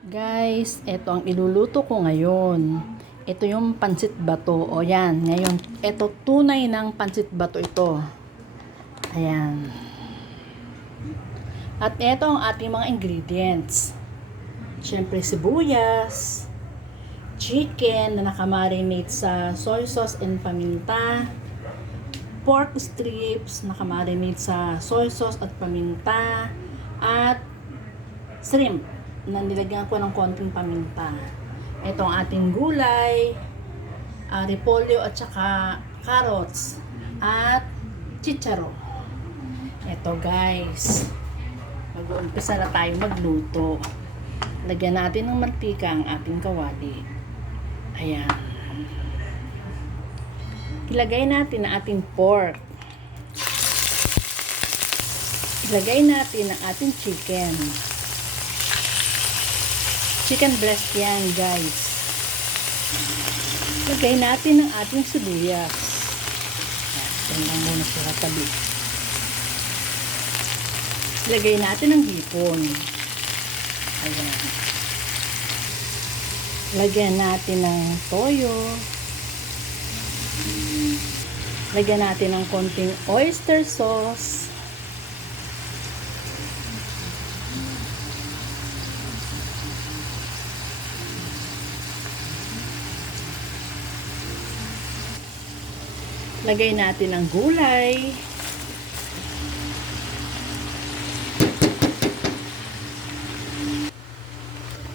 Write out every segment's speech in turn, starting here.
Guys, ito ang iluluto ko ngayon. Ito yung pansit bato. O yan, ngayon, ito tunay ng pansit bato ito. Ayan. At ito ang ating mga ingredients. Siyempre sibuyas, chicken na nakamarinate sa soy sauce and paminta, pork strips na nakamarinate sa soy sauce at paminta, at shrimp na nilagyan ko ng konting paminta. Ito ang ating gulay, repolyo at saka carrots at chicharo. Ito guys, mag-uumpisa na tayo magluto. Lagyan natin ng mantika ang ating kawali. Ayan. Ilagay natin ang ating pork. Ilagay natin ang ating chicken. Chicken breast yan, guys. Lagay natin ang ating sibuyas. Yan lang muna sa tabi. Lagay natin ang hipon. Ayan. Lagyan natin ng toyo. Lagyan natin ng konting oyster sauce. Lagay natin ang gulay.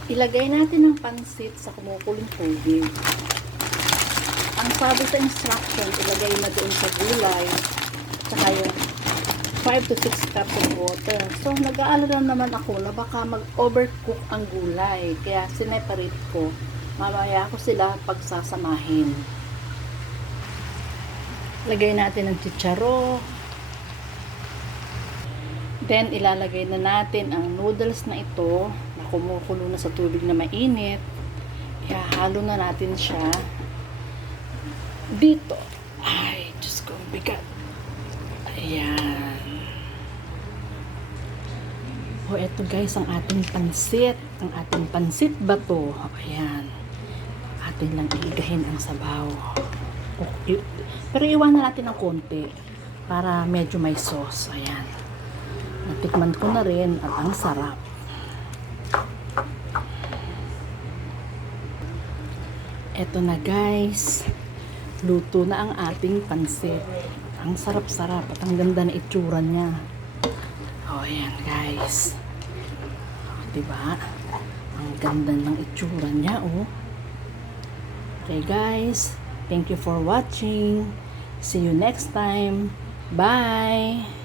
Ilagay natin ang pansit sa kumukulong tubig. Ang sabi sa instruction, ilagay na doon sa gulay. Tsaka yung 5 to 6 cups of water. So, nag-aalala naman ako na baka mag-overcook ang gulay. Kaya sineparate ko. Mamaya ko sila pagsasamahin. Lagay natin ang chicharo. Then, ilalagay na natin ang noodles na ito na kumukulo na sa tubig na mainit. Ihahalo na natin siya dito. Ay, Diyos ko, bigat. Ayan. O, eto guys, ang ating pansit. Ang ating pansit bato. Ayan. Atin lang iigahin ang sabaw. Okay. Pero iwanan natin ng konti para medyo may sauce. Ayan. Natikman ko na rin at ang sarap. Eto na guys. Luto na ang ating pansit. Ang sarap-sarap at ang ganda na itsura niya. O ayan guys. Diba? Ang ganda ng itsura niya oh. Okay guys. Thank you for watching. See you next time. Bye!